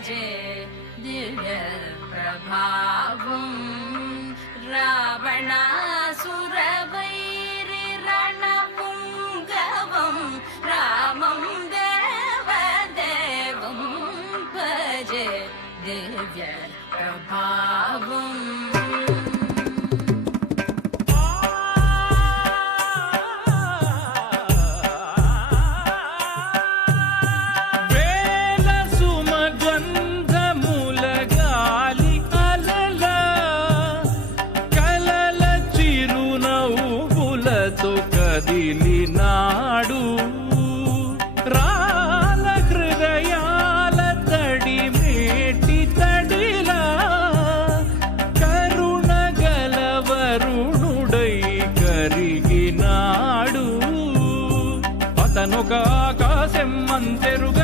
భజే దివ్య ప్రభావం రావణాసురవైరి రణపుంగవం రామం దేవదేవం భజే దివ్య ప్రభావం నాడు రాల హృదయాల తడి మేటి తడిలా కరుణ గలవరుణుడై కరిగినాడు అతనొక ఆకాశం అంతెరుగ